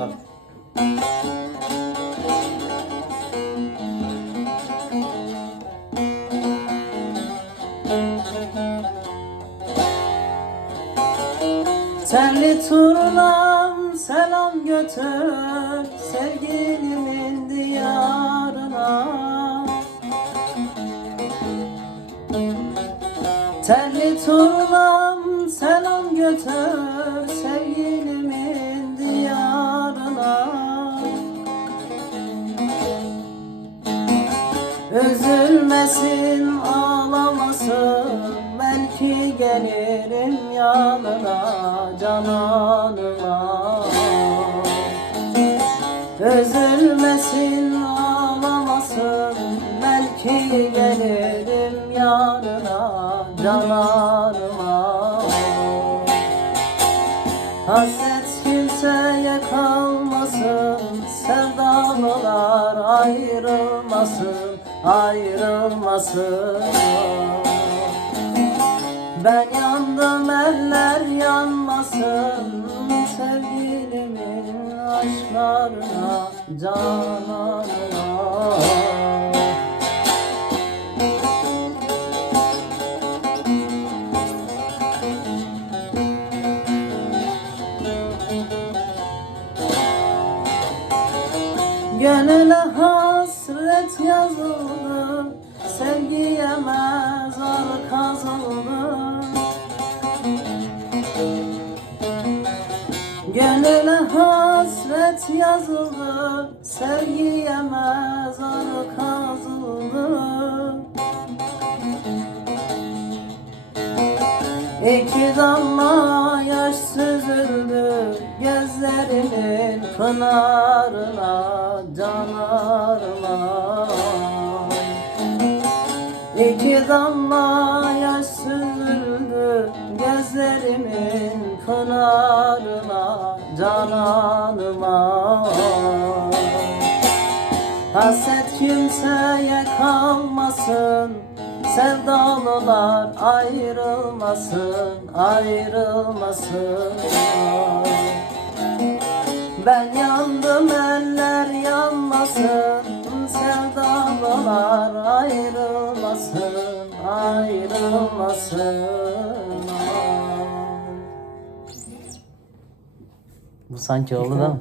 bakalım. Telli turnam selam götür sevgilimin diyarına Telli turnam selam götür Üzülmesin ağlamasın. Belki gelirim yanına cananıma. Üzülmesin ağlamasın. Belki gelirim yanına cananıma. Hasret kimseye kalmasın. Sevdalılar ayrılmasın Ayrılmasın. Ben yandım eller yanmasın. Sevgilimin aşklarına Cananına Gönüle hasret yazıldı Sevgiye mezar kazıldı. Gönüle hasret yazıldı Sevgiye mezar İki damla yaş süzüldü gözlerimin pınarına canarına. İki damla yaş süzüldü gözlerimin pınarına cananıma Hasret kimseye kalmasın. Sevdalılar ayrılmasın, ayrılmasın. Ben yandım eller yanmasın. Sevdalılar ayrılmasın, ayrılmasın. Bu sanki oldu değil mi?